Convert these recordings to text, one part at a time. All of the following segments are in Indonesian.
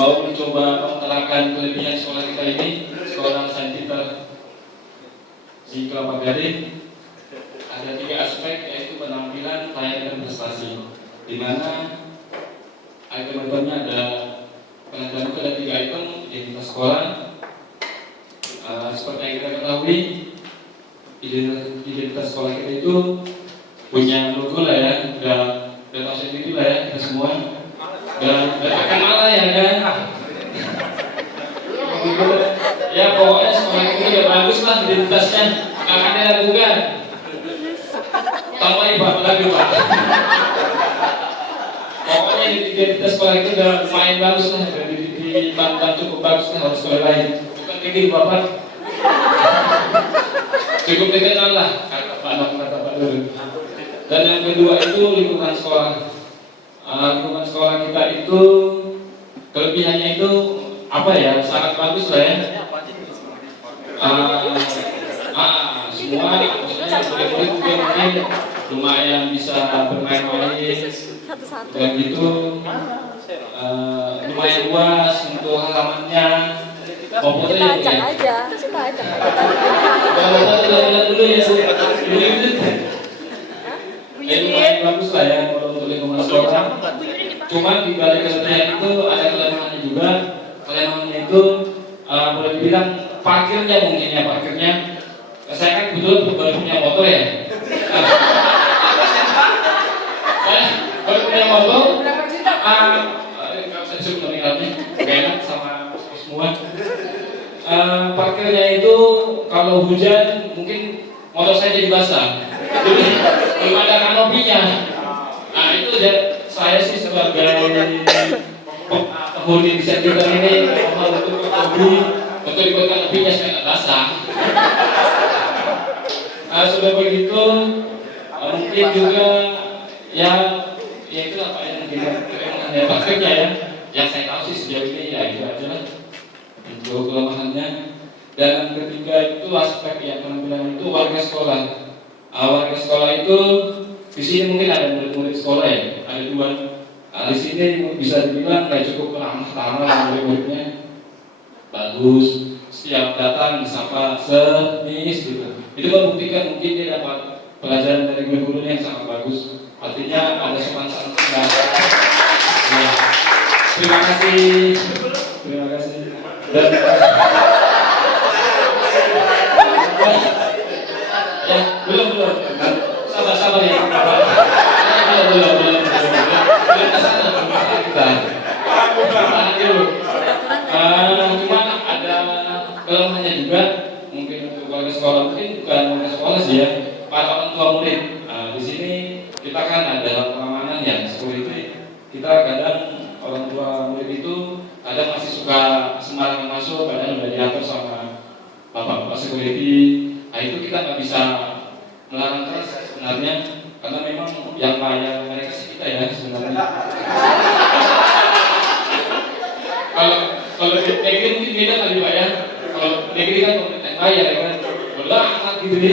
mau mencoba mengutarakan kelebihan sekolah kita ini, sekolah Saint Peter di Kelapa Gading. Ada 3 aspek, yaitu penampilan, pelayanan, dan prestasi. Di mana item-itemnya ada penampilan itu ada 3 item identitas sekolah. Seperti yang kita ketahui, identitas sekolah kita itu punya logo lah ya, udah tahu sendiri lah ya kita semua. Dan akan malah ya kan. Ya pokoknya sekolah kita udah bagus lah identitasnya, nggak akan diragukan. Tambahin Pak lagi Pak. Pokoknya identitas sekolah itu udah lumayan bagus lah, dipandang cukup bagus lah harus sekolah lain. Bukan tinggi Bapak. Cukup dikenal lah kata Pak Dulu. Dan yang kedua itu lingkungan sekolah. Lingkungan sekolah kita itu kelebihannya itu apa ya, sangat bagus lah ya. Semua maksudnya murid-murid juga mungkin lumayan bisa bermain-main dan gitu, lumayan luas untuk halamannya. Mau foto ya Bu ya? Kita ajak. Kalau foto lihat dulu ya Bu. Lumayan bagus lah ya kalau untuk lingkungan sekolah. Cuma di balik kelebihan itu ada kelemahannya juga. Kelemahannya itu boleh dibilang parkirnya mungkin ya, parkirnya. Saya kan kebetulan baru punya motor ya. Saya baru punya motor. Saya suruh meninggalnya, gak enak sama semua. Parkirnya itu kalau hujan mungkin motor saya jadi basah. Jadi belum ada kanopinya. Nah itu saya sih sebagai penghuni di Saint Peter ini mohon untuk dibuat kanopinya supaya nggak basah. Sudah begitu mungkin juga ya itu apa yang mungkin parkirnya ya. Yang saya tahu sih sejauh ini ya itu aja lah untuk kelemahannya. Dan yang ketiga itu aspek yang penampilan itu warga sekolah. Warga sekolah itu di sini mungkin ada murid-murid sekolah ya, ada 2. Di sini bisa dibilang kayak cukup ramah murid-muridnya, bagus. Setiap datang disapa semis gitu. Itu membuktikan mungkin dia dapat pelajaran dari guru-gurunya yang sangat bagus. Artinya ada sopan santun. Ya. Terima kasih. Dan ya belum sabar ya. Belum kita. Cuma ada kelemahannya juga mungkin untuk warga sekolah, mungkin bukan warga sekolah sih ya, para orang tua murid. Di sini kita kan ada pengamanan yang security. Kita kadang orang tua murid itu kadang masih suka sembarangan masuk, kadang udah diatur sama bapak-bapak security. Nah itu kita nggak bisa melarang keras sebenarnya, karena memang yang bayar mereka sih kita ya sebenarnya. Kalau negeri mungkin beda kali Pak ya. Kalau negeri kan pemerintah bayar ya kan, bodoh amat gitu nih.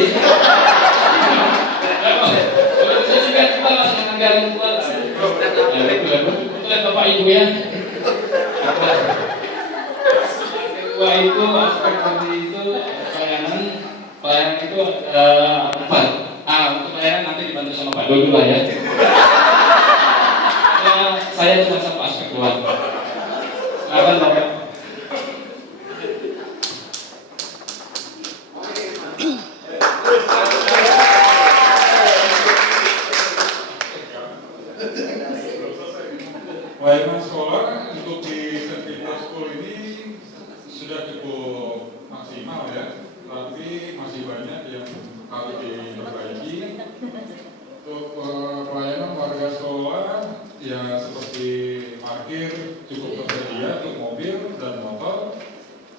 Kalau di sini kan kita masih anggaran kuat. Ya betul Bapak Ibu ya. Kedua itu aspek seperti itu pelayanan itu ada 4. Untuk pelayanan nanti dibantu sama Pak Dodo lah ya. Saya cuma satu aspek doang. Silakan Bapak. Pelayanan sekolah untuk di Saint Peter School ini sudah cukup maksimal ya, tapi masih banyak yang harus diperbaiki. Untuk pelayanan warga sekolah ya seperti parkir cukup tersedia untuk mobil dan motor,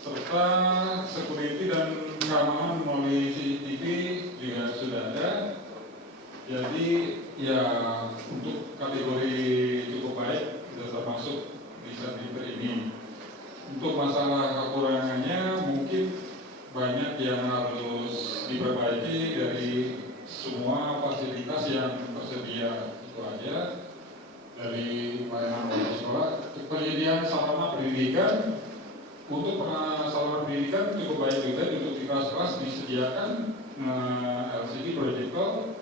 serta security dan keamanan melalui CCTV juga sudah ada. Jadi ya untuk kategori cukup baik sudah termasuk di Saint Peter ini. Untuk masalah kekurangannya mungkin banyak yang harus diperbaiki dari semua fasilitas yang tersedia. Itu aja dari pelayanan sekolah. Penyediaan sarana pendidikan pendidikan, untuk saluran pendidikan cukup baik juga. Untuk di kelas-kelas disediakan LCD projector,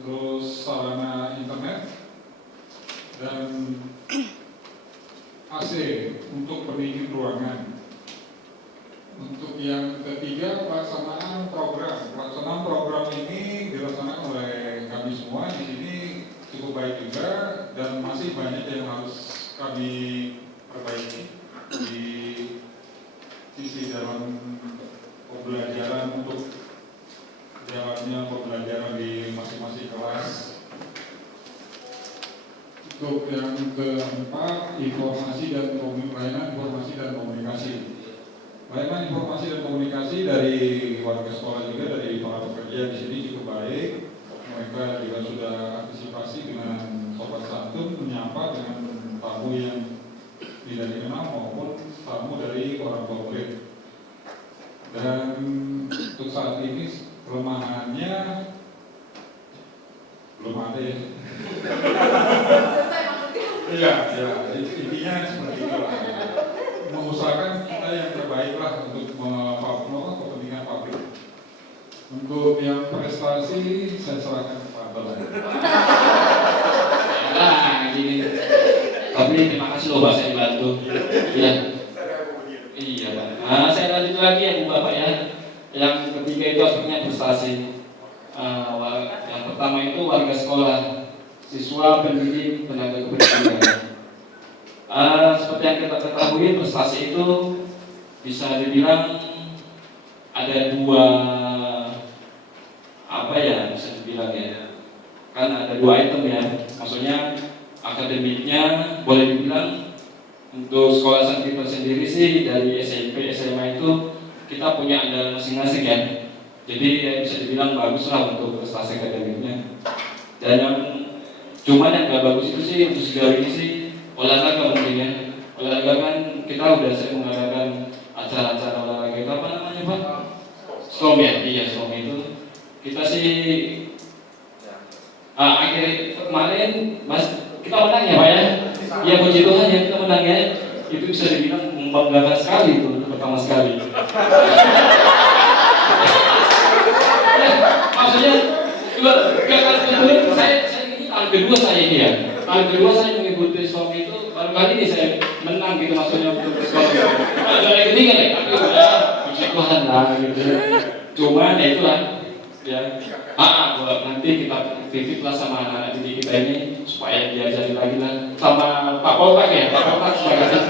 terus sarana internet, dan AC untuk pendingin ruangan. Untuk yang ketiga, pelaksanaan program ini dilaksanakan oleh kami semua di sini cukup baik juga, dan masih banyak yang harus kami perbaiki di sisi dalam pembelajaran, untuk jalannya pembelajaran di masing-masing kelas. Untuk yang keempat, layanan informasi dan komunikasi. Layanan informasi dan komunikasi dari warga sekolah juga, dari para pekerja di sini cukup baik. Mereka juga sudah antisipasi dengan sopan santun, menyapa dengan tamu yang tidak dikenal maupun tamu dari orang tua murid. Dan untuk saat ini kelemahannya belum ada ya. Iya, intinya seperti itu lah. Mengusahakan kita yang terbaik lah untuk kepentingan publik. Untuk yang prestasi saya serahkan kepada Pak. Nah, gini. Tapi terima kasih loh Pak, saya dibantu. Iya. Iya Pak. Nah, saya lanjut lagi ya Bu Bapak ya. Yang ketiga itu aspeknya prestasi. Yang pertama itu warga sekolah, siswa, pendidik, tenaga kependidikan. Seperti yang kita ketahui, prestasi itu bisa dibilang ada dua, bisa dibilang ya, kan ada dua item ya. Maksudnya akademiknya boleh dibilang untuk sekolah Santi sendiri sih, dari SMP, SMA itu kita punya andalan masing-masing ya. Jadi ya bisa dibilang bagus lah untuk prestasi akademiknya. Dan yang cuman yang gak bagus itu sih untuk sejauh ini sih olahraga pentingnya. Olahraga kan kita udah sering mengadakan acara-acara olahraga itu apa namanya Pak? Storm ya? Iya, Storm itu kita sih akhir kemarin kita menang ya Pak ya? Ya puji Tuhan ya, kita menang ya. Itu bisa dibilang membanggakan sekali itu, pertama sekali. Maksudnya saya ini tahun kedua saya ini ya. Tahun kedua saya mengikuti Storm itu, baru kali ini saya menang gitu, maksudnya untuk Storm. Ada yang ketiga nih, tapi udah puji Tuhan lah gitu. Cuma ya itulah ya. Buat nanti kita titip lah sama anak-anak didik kita ini supaya diajari lagi lah sama Pak Polpak ya, Pak Polpak sebagai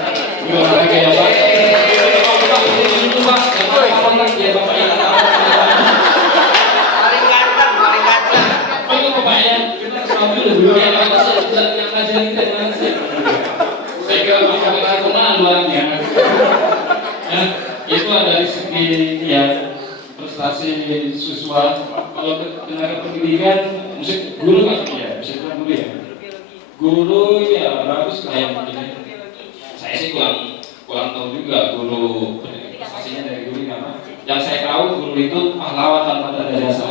olahraga ya Pak. Pak Polpak itu Pak, Pak Polpak ya Bapak yang paling ganteng. Oh itu Pak ya, kita selalu dulu ya, yang ngajarin kita dengan saya kira Pak Polpak itu malu orangnya. Itu dari segi ya prestasi siswa. Kalau tenaga pendidikan, musik guru kan ya, bisa bilang guru ya. Guru ya bagus lah yang begini. Saya sih kurang tahu juga guru prestasinya dari guru apa. Yang saya tahu guru itu pahlawan tanpa tanda jasa.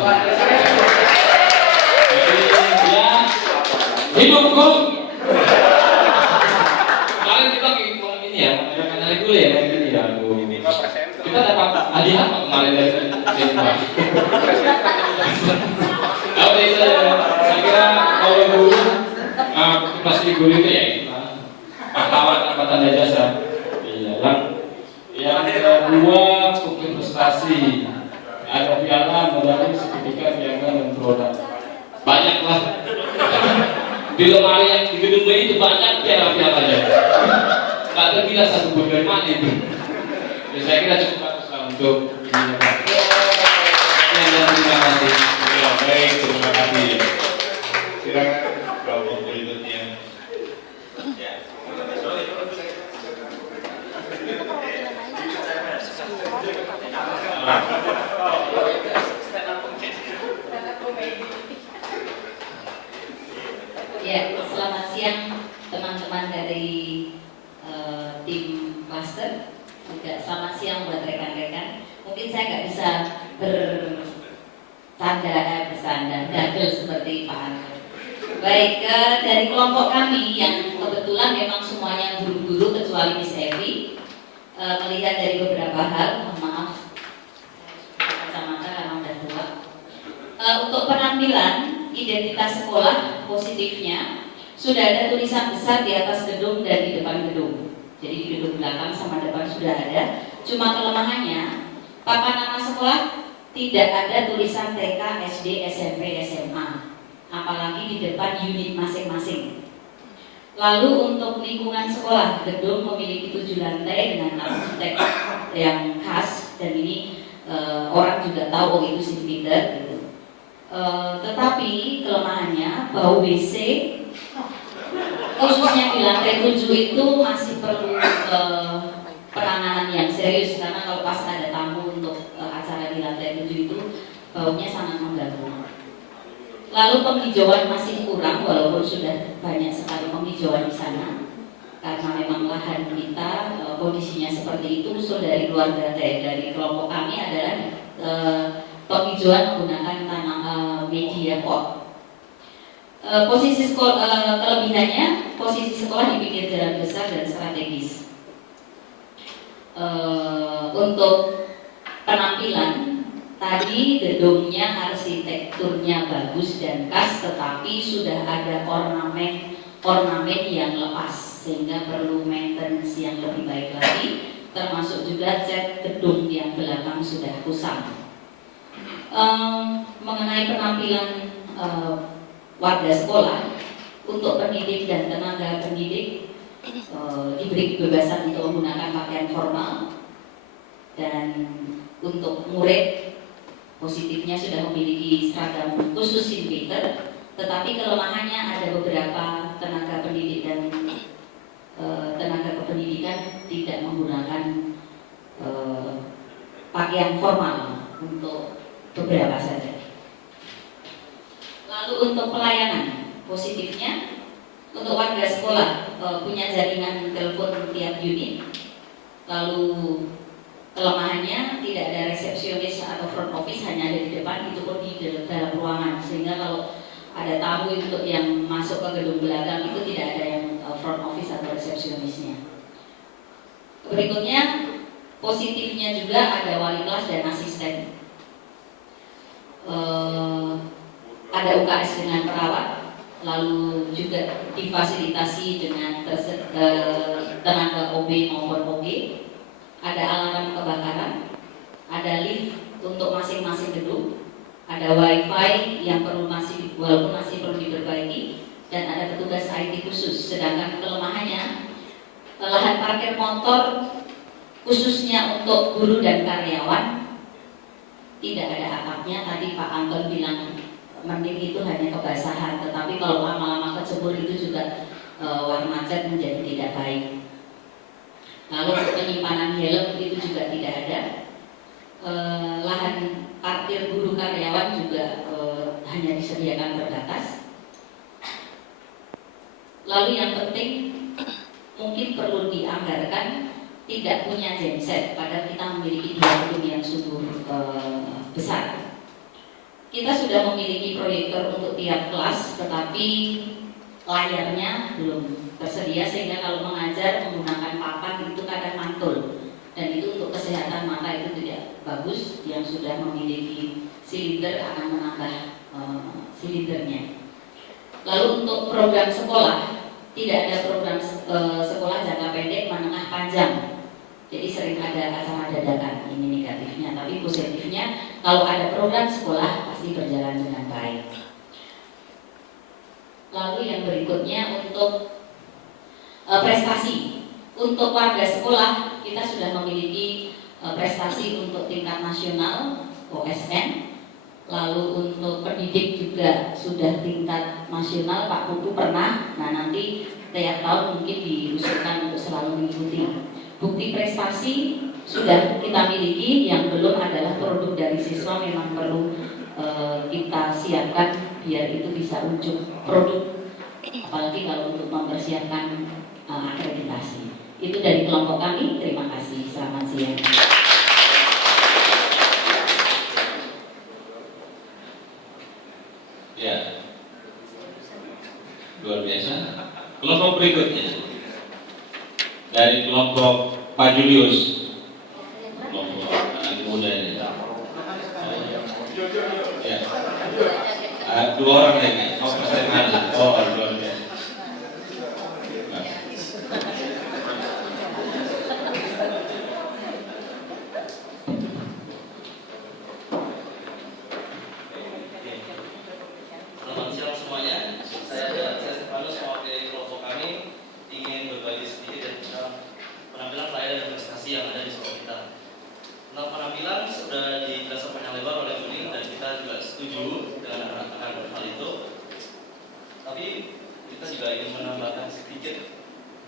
Jadi ya hidup guru. Kemarin kita ini ya, ada guru ya kayak gini ya. Kita dapat hadiah apa kemarin dari siswa? Saya kira kalau guru pasti guru itu ya pahlawan tanpa tanda jasa. Iya, yang kedua untuk prestasi ada piala, medali, sertifikat, piagam dan produk. Banyak lah. Di lemari yang di gedung B itu banyak piala-pialanya. Tak terkira satu pun dari mana itu. Ya, saya kira cukup bagus lah untuk ini. Terima kasih. Ya, baik, terima kasih. Silakan kelompok berikutnya. Ya, selamat siang teman-teman dari tim master. Juga selamat siang buat rekan-rekan. Mungkin saya nggak bisa bersandar dagel seperti Pak Anwar. Baik, dari kelompok kami yang kebetulan memang semuanya guru-guru kecuali Miss melihat dari beberapa hal. Maaf, kacamata karena udah tua. Untuk penampilan identitas sekolah positifnya sudah ada tulisan besar di atas gedung dan di depan gedung. Jadi di gedung belakang sama depan sudah ada. Cuma kelemahannya, papan nama sekolah tidak ada tulisan TK, SD, SMP, SMA, apalagi di depan unit masing-masing. Lalu untuk lingkungan sekolah, gedung memiliki 7 lantai dengan arsitek yang khas, dan ini orang juga tahu itu St. Peter gitu. Tetapi kelemahannya bau WC khususnya di lantai 7 itu masih perlu penanganan yang serius, karena kalau pas ada tamu untuk acara di lantai 7 itu baunya sangat mengganggu. Lalu penghijauan masih kurang, walaupun sudah banyak sekali penghijauan di sana, karena memang lahan kita kondisinya seperti itu. Usul dari keluarga dari kelompok kami adalah penghijauan menggunakan tanah media pot. Posisi sekolah, kelebihannya posisi sekolah di pinggir jalan besar dan strategis. Untuk penampilan tadi, gedungnya arsitekturnya bagus dan khas, tetapi sudah ada ornamen yang lepas, sehingga perlu maintenance yang lebih baik lagi, termasuk juga cat gedung yang belakang sudah kusam. Mengenai penampilan warga sekolah, untuk pendidik dan tenaga pendidik diberi kebebasan untuk menggunakan pakaian formal, dan untuk murid positifnya sudah memiliki seragam khusus St. Peter, tetapi kelemahannya ada beberapa tenaga pendidik dan tenaga kependidikan tidak menggunakan pakaian formal untuk beberapa saja. Lalu untuk pelayanan positifnya, untuk warga sekolah punya jaringan telepon tiap unit. Lalu kelemahannya tidak ada resepsionis atau front office, hanya ada di depan, itu pun di dalam ruangan, sehingga kalau ada tamu untuk yang masuk ke gedung belakang itu tidak ada yang front office atau resepsionisnya. Berikutnya positifnya juga ada wali kelas dan asisten. Ada UKS dengan perawat, lalu juga difasilitasi dengan tenaga OB maupun OG. Ada alarm kebakaran, ada lift untuk masing-masing gedung, ada wifi yang walaupun masih perlu diperbaiki, dan ada petugas IT khusus. Sedangkan kelemahannya, lahan parkir motor khususnya untuk guru dan karyawan tidak ada atapnya. Tadi Pak Anton bilang mending itu hanya kebasahan, tetapi kalau lama-lama kecebur itu juga warna cat menjadi tidak baik. Lalu untuk penyimpanan helm itu juga tidak ada. Lahan parkir guru karyawan juga hanya disediakan terbatas. Lalu yang penting mungkin perlu dianggarkan tidak punya genset, padahal kita memiliki 2 gedung yang sungguh besar. Kita sudah memiliki proyektor untuk tiap kelas, tetapi layarnya belum tersedia, sehingga kalau mengajar menggunakan papan itu kadang mantul, dan itu untuk kesehatan mata itu tidak bagus. Yang sudah memiliki silinder akan menambah silindernya. Lalu untuk program sekolah, tidak ada program sekolah jangka pendek, menengah, panjang. Jadi sering ada acara dadakan, ini negatifnya. Tapi positifnya, kalau ada program sekolah pasti berjalan dengan baik. Lalu yang berikutnya untuk prestasi. Untuk warga sekolah, kita sudah memiliki prestasi untuk tingkat nasional OSN. Lalu untuk pendidik juga sudah tingkat nasional, Pak Putu pernah. Nah, nanti tiap tahun mungkin diusulkan untuk selalu mengikuti. Bukti prestasi sudah kita miliki, yang belum adalah produk dari siswa, memang perlu kita siapkan biar itu bisa ujuk produk, apalagi kalau untuk mempersiapkan akreditasi. Itu dari kelompok kami. Terima kasih. Selamat siang. Ya, luar biasa. Kelompok berikutnya dari kelompok Pak Julius. Kelompok anak muda ini. Ya. Dua orang lagi. Oh, Mas Madu. Oh, luar biasa. Selamat siang semuanya. Saya Stefanus, mewakili kelompok kami, ingin berbagi sedikit tentang penampilan pelayanan dan prestasi yang ada di sekolah kita. Tentang penampilan sudah dijelaskan panjang lebar oleh Budi dan kita juga setuju dengan akan hal itu. Tapi kita juga ingin menambahkan sedikit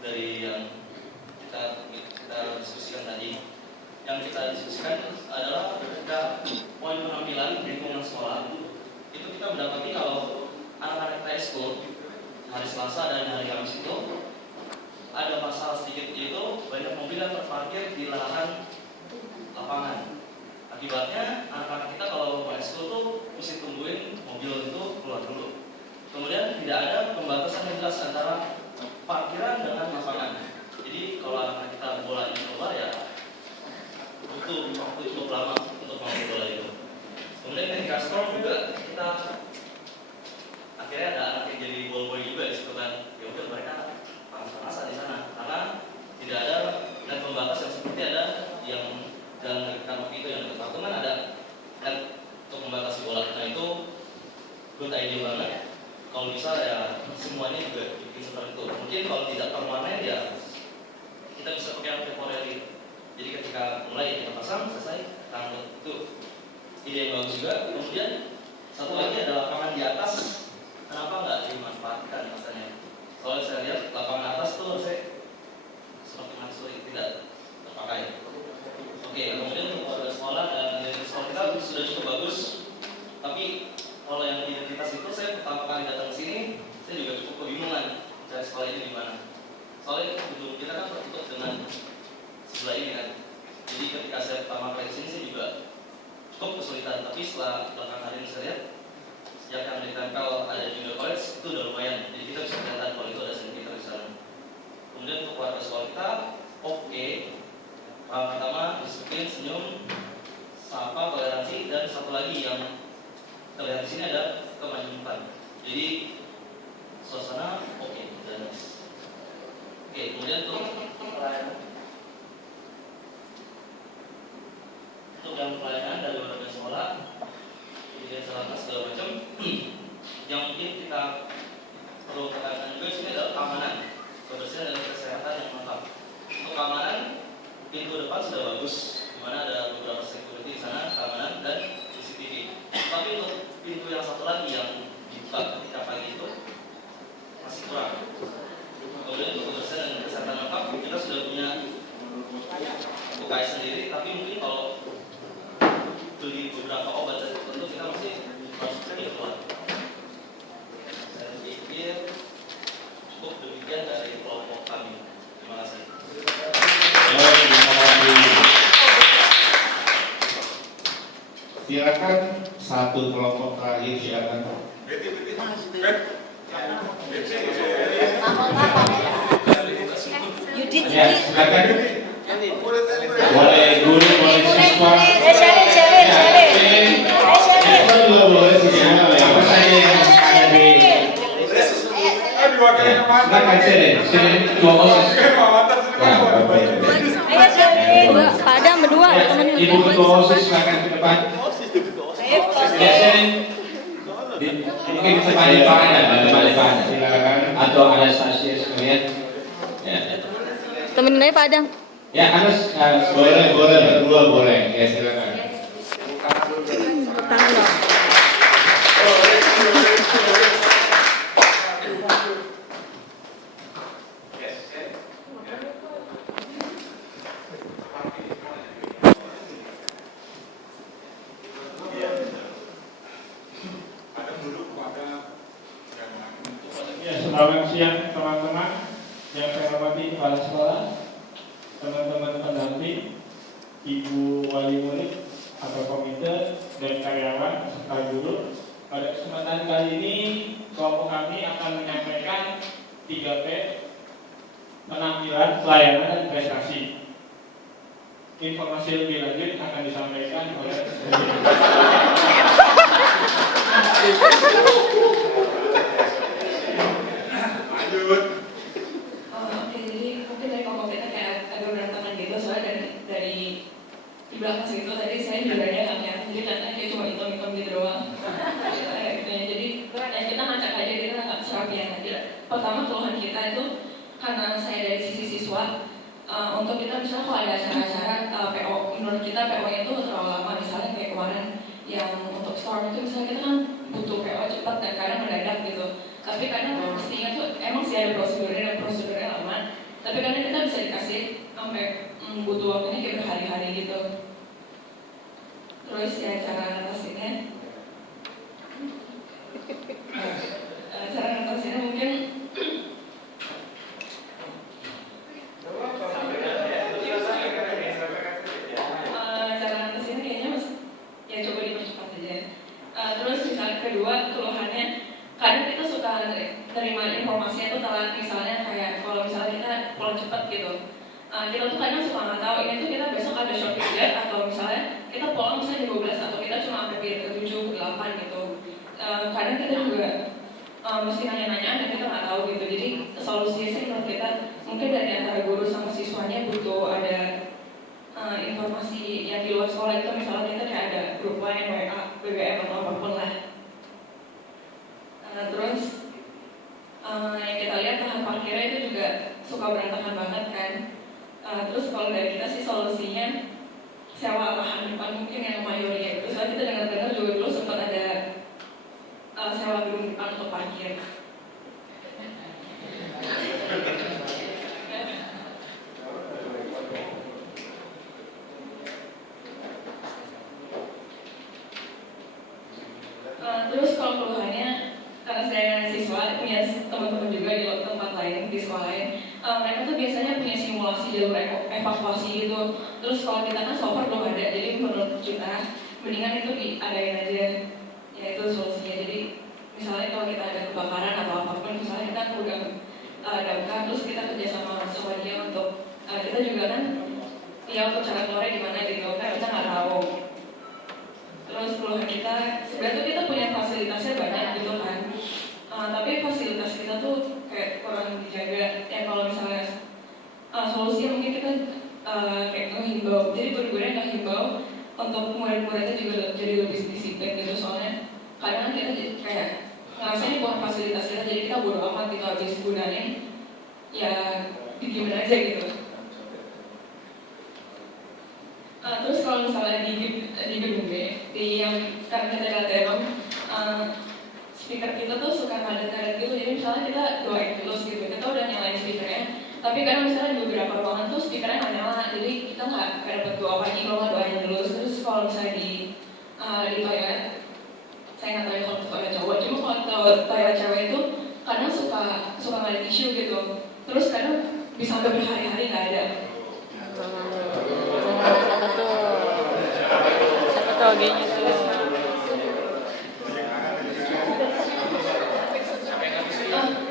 dari yang kita diskusikan tadi. Yang kita diskusikan adalah ketika poin penampilan di lingkungan sekolah itu kita mendapati kalau anak-anak kita ekskul hari Selasa dan hari Kamis itu ada masalah sedikit, yaitu banyak mobil yang terparkir di lahan lapangan. Akibatnya anak-anak kita kalau mau ekskul tuh mesti tungguin mobil itu keluar dulu. Kemudian tidak ada pembatasan yang jelas antara parkiran dengan lapangan. Jadi kalau anak-anak kita bola ini keluar ya butuh waktu cukup lama untuk mengambil bola itu. Kemudian ketika skor juga kita akhirnya ada anak yang jadi ball boy juga di situ kan. Ya udah mereka panas-panasan di sana karena tidak ada net pembatas yang seperti ada yang dalam rekan itu yang dekat waktu kan ada net untuk membatasi bola. Nah itu good idea banget. Kalau bisa ya semuanya juga bikin seperti itu. Mungkin kalau tidak permanen ya kita bisa pakai yang temporary. Jadi ketika mulai kita pasang selesai tanggal itu ide yang bagus juga. Kemudian satu lagi ada lapangan di atas, kenapa nggak dimanfaatkan rasanya? Soalnya saya lihat lapangan atas tuh saya seperti masuk tidak terpakai. Oke, kemudian untuk warga sekolah dan identitas sekolah kita sudah cukup bagus. Tapi kalau yang identitas itu saya pertama kali datang ke sini, saya juga cukup kebingungan mencari sekolah ini di mana. Soalnya gedung kita kan tertutup dengan sebelah ini kan. Jadi ketika saya pertama kali ke sini saya juga cukup kesulitan. Tapi setelah belakang hari ini saya lihat sejak yang ditempel ada junior college itu udah lumayan. Jadi kita bisa kelihatan kalau itu ada seni kita di sana. Kemudian untuk warga sekolah kita oke. Pertama disiplin, senyum, sapa, toleransi, dan satu lagi yang terlihat di sini ada kemajemukan. Jadi suasana oke, dan oke. Kemudian untuk pelayanan, untuk yang pelayanan dari warga sekolah, kemudian sarana segala macam, yang mungkin kita perlu tekankan juga di sini adalah keamanan, kebersihan dan kesehatan yang mantap. Untuk keamanan, pintu depan sudah bagus, di mana ada beberapa security di sana, keamanan dan CCTV. Tapi untuk pintu yang satu lagi yang dibuka ketika pagi itu masih kurang. Kemudian untuk kebersihan dan kesehatan lengkap, kita sudah punya UKS sendiri, tapi mungkin kalau beli beberapa obat tertentu kita masih harus pergi keluar. Saya pikir cukup demikian dari kelompok kami. Terima kasih. Silakan satu kelompok terakhir, silakan. Ya, silakan. Boleh guru, boleh siswa. Siswa juga boleh siswa. Apa saja yang ada di. Silakan sini dua orang. Padang berdua teman. Ibu ketua OSIS silakan ke depan. Ya sini. Mungkin bisa pada silakan. Atau ada stasiun sekalian. Ya. Temenin aja Padang. Ya harus boleh berdua boleh. Ya silakan. Tangan dong. Selamat siang teman-teman yang saya hormati kepala sekolah, teman-teman pendamping, ibu wali murid atau komite dan karyawan serta guru. Pada kesempatan kali ini kelompok kami akan menyampaikan 3P: penampilan, pelayanan, dan prestasi. informasi lebih lanjut akan disampaikan oleh Oke, jadi mungkin dari kelompok kita kayak agak berantakan gitu, soalnya dari di belakang situ tadi saya jualanya nggak kelihatan, jadi kelihatannya kayak cuma hitam-hitam gitu doang. Jadi kita ngacak aja, kita nggak serapian aja. Pertama keluhan kita itu karena saya dari sisi siswa, untuk kita misalnya kalau ada acara-acara PO, menurut kita PO-nya itu terlalu lama, misalnya kayak kemarin yang untuk storm itu misalnya kita kan butuh PO cepat dan kadang mendadak gitu. Tapi kadang mestinya tuh emang sih ada prosedurnya dan prosedurnya lama. Tapi kadang kita bisa dikasih sampai butuh waktunya kayak berhari-hari gitu. Terus ya cara ngatasinnya, mungkin ya coba dipercepat aja. Terus misalnya kedua keluhannya, kadang kita suka terima informasinya itu telat, misalnya kayak kalau misalnya kita pulang cepat gitu, kita tuh kadang suka nggak tahu ini tuh kita besok ada short period atau misalnya kita pulang misalnya di 12 atau kita cuma sampai period ke 7, ke 8 gitu. Kadang kita juga mesti nanya-nanya dan kita nggak tahu gitu. Jadi solusinya sih menurut kita mungkin dari antara guru sama siswanya butuh ada informasi yang di luar sekolah itu, misalnya kita kayak ada grup lain, WA, BBM atau apapun lah. Terus yang kita lihat lahan parkirnya itu juga suka berantakan banget kan. Terus kalau dari kita sih solusinya sewa lahan depan mungkin yang mayoritas. Terus kita dengar-dengar juga dulu sempat ada sewa gedung depan untuk parkir. Terus kalau keluhannya, karena saya siswa, punya teman-teman juga di tempat lain, di sekolah lain, mereka tuh biasanya punya simulasi jalur evakuasi gitu. Terus kalau kita kan so far belum ada, jadi menurut kita mendingan itu diadain aja. Ya itu solusinya. Jadi misalnya kalau kita ada kebakaran atau apapun, misalnya kita udah damkar, terus kita kerja sama dia untuk kita juga kan ya untuk cara keluarnya gimana gitu, kan kita nggak tahu. Terus keluhan kita, sebenarnya tuh kita punya fasilitasnya banyak gitu kan, tapi fasilitas kita tuh kayak kurang dijaga. Ya kalau misalnya solusinya mungkin kita kayak ngehimbau, jadi guru-gurunya ngehimbau untuk murid-muridnya juga jadi lebih disiplin gitu. Soalnya kadang kita jadi kayak ngerasain bukan fasilitas kita, jadi kita bodo amat gitu, habis gunain ya didiemin aja gitu. Terus kalau misalnya di gedung B, di yang karena kita ada terong, speaker kita tuh suka ngadet-ngadet gitu. Jadi misalnya kita doain terus gitu, kita udah nyalain speakernya, tapi kadang misalnya di beberapa ruangan tuh speakernya nggak nyala, jadi kita nggak dapat doa pagi kalau nggak doain terus. Terus kalau misalnya di toilet, saya nggak tahu kalau toilet cowok, cuma kalau toilet cewek itu kadang suka nggak ada tisu gitu. Terus kadang bisa sampai berhari-hari nggak ada. Siapa tuh hobinya tuh?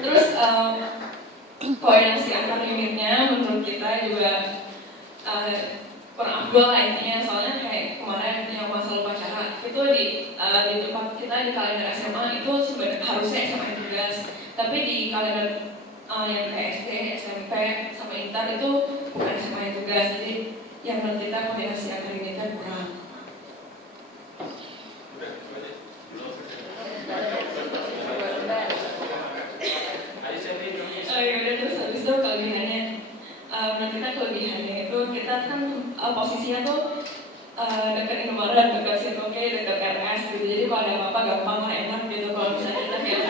Terus koordinasi antar unitnya menurut kita juga kurang afdol lah intinya. Soalnya kayak kemarin yang masalah upacara itu di tempat kita di kalender SMA itu sebenarnya harusnya SMA yang tugas, tapi di kalender yang kayak SD, SMP sama Intar itu bukan SMA yang tugas. Jadi yang menurut kita koordinasi antar unitnya kurang. Terus habis itu kelebihannya, menurut kita kelebihannya itu kita kan posisinya tuh dekat Indomaret, dekat Circle K, dekat RS gitu. Jadi kalau ada apa-apa gampang lah, enak gitu. Kalau misalnya kita kayak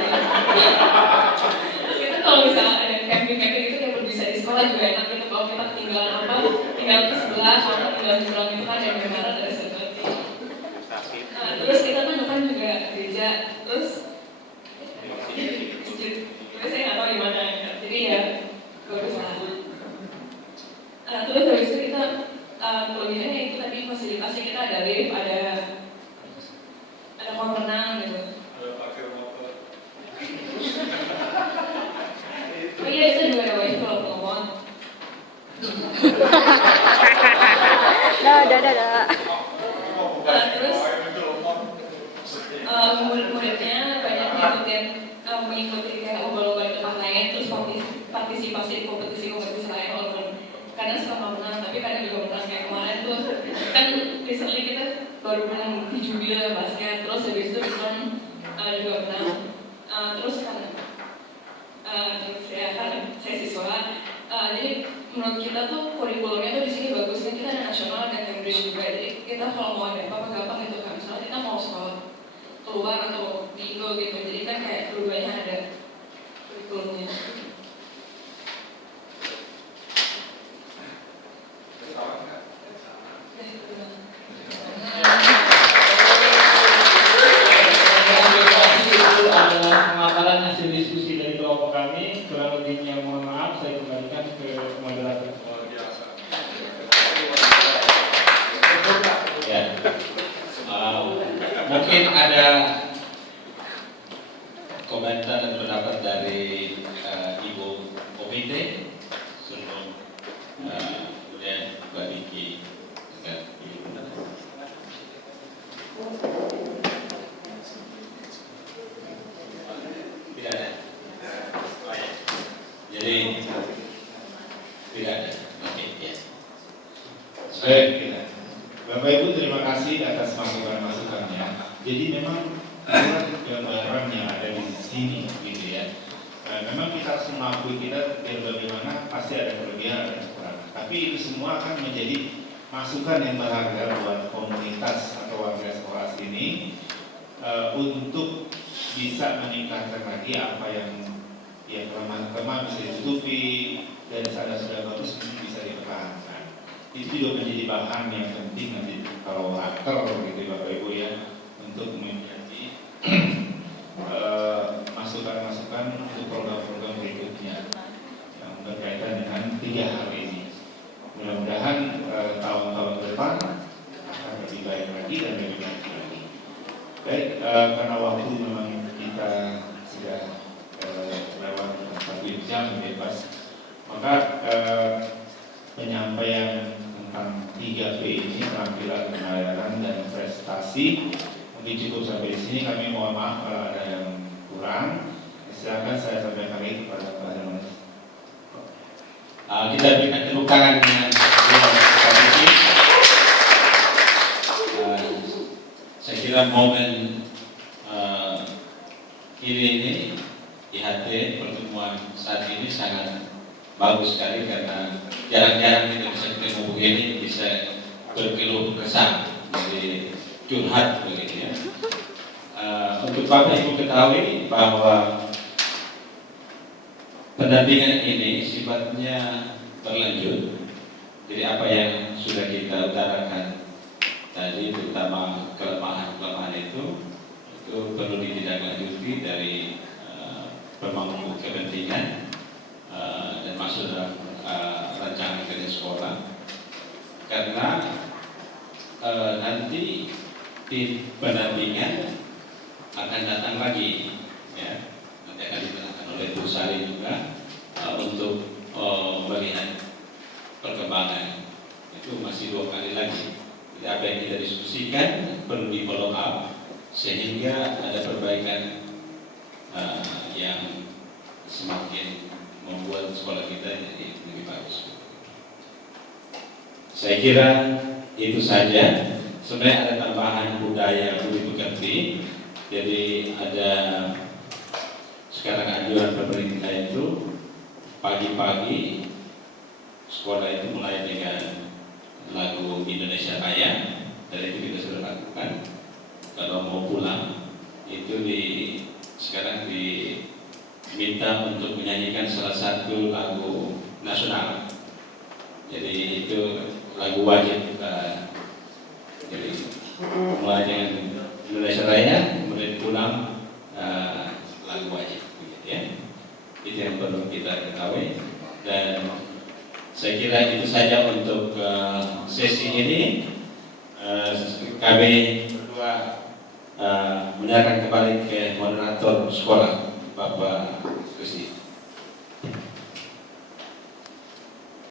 terus kita kalau misalnya ada camping gitu kayak bisa di sekolah juga enak gitu. Kalau kita ketinggalan apa, tinggal ke sebelah, kalau tinggal di sebelah itu kan ada Indomaret, ada Circle K. Terus kita kan depan juga gereja, terus masjid. Tapi saya nggak tahu di mana ya. Jadi ya bagus lah. Terus habis itu kita kelebihannya itu tadi fasilitasnya kita ada lift, ada kolam renang gitu. Ada parkir motor. Oh iya, itu juga ada wifi kalau mau. Ada. Terus murid-muridnya banyak mengikuti kayak lomba-lomba di tempat lain, terus partisipasi di kompetisi-kompetisi lain, walaupun kadang suka nggak menang, tapi kadang juga menang. Kayak kemarin tuh kan recently kita baru menang di Jubil basket, terus habis itu Bison juga menang. Terus ya kan saya siswa, jadi menurut kita tuh kurikulumnya tuh di sini bagus kan, kita ada nasional dan Cambridge juga, jadi kita kalau mau ada apa-apa gampang gitu kan, misalnya kita mau sekolah keluar atau di Indo gitu, jadi kan kayak dua-duanya ada kurikulumnya. Itu adalah pemaparan hasil diskusi dari kelompok kami. Kurang lebihnya mohon maaf, saya kembalikan ke moderator. Ya. Mungkin ada komentar dan pendapat dari Ibu Komite sebelum kemudian Mbak Diki dengan Ibu pendapat. Tidak ada. Jadi tidak ada. Oke, ya. Baik, Bapak Ibu terima kasih atas masukan-masukannya. Jadi memang gambaran yang ada di sini, gitu ya. Memang kita harus mengakui kita biar bagaimana pasti ada kelebihan dan kekurangan. Tapi itu semua akan menjadi masukan yang berharga buat komunitas atau warga sekolah sini untuk bisa meningkatkan lagi apa yang kelemahan-kelemahan bisa ditutupi dan sudah bagus bisa dipertahankan. Itu juga menjadi bahan yang penting nanti kalau aktor gitu Bapak Ibu ya, untuk menjadi masukan-masukan untuk program-program berikutnya yang berkaitan dengan 3 hal ini. Mudah-mudahan tahun-tahun ke depan akan lebih baik lagi dan lebih baik lagi. Baik, karena waktu memang kita sudah lewat 1 jam bebas, maka penyampaian tentang 3P ini, penampilan, pembayaran, dan prestasi mungkin cukup sampai di sini. Kami mohon maaf kalau ada yang kurang. Silakan saya sampaikan lagi kepada Pak Hermanis. Kita berikan tepuk tangan dengan posisi. Saya kira momen ini IHT pertemuan saat ini sangat bagus sekali karena jarang-jarang kita bisa ketemu begini, bisa berkeluh kesah, jadi curhat begitu ya. Untuk Bapak Ibu ketahui bahwa pendampingan ini sifatnya berlanjut. Jadi apa yang sudah kita utarakan tadi, terutama kelemahan-kelemahan itu perlu ditindaklanjuti dari pemangku kepentingan dan masuk dalam rancangan kerja sekolah, karena nanti tim pendampingan akan datang lagi ya, nanti akan didatangkan oleh Bu Sari juga untuk melihat perkembangan. Itu masih 2 kali lagi. Jadi apa yang kita diskusikan perlu di follow up sehingga ada perbaikan yang semakin membuat sekolah kita jadi lebih bagus. Saya kira itu saja. Sebenarnya ada tambahan budaya budi pekerti. Jadi ada sekarang anjuran pemerintah itu pagi-pagi sekolah itu mulai dengan lagu Indonesia Raya, dan itu kita sudah lakukan. Kalau mau pulang itu sekarang diminta untuk menyanyikan salah satu lagu nasional. Jadi itu lagu wajib kita. Jadi mulai dengan Indonesia Raya, kemudian pulang lagu wajib, ya. Itu yang perlu kita ketahui. Dan saya kira itu saja untuk sesi ini. Kami berdua menyerahkan kembali ke moderator sekolah, Bapak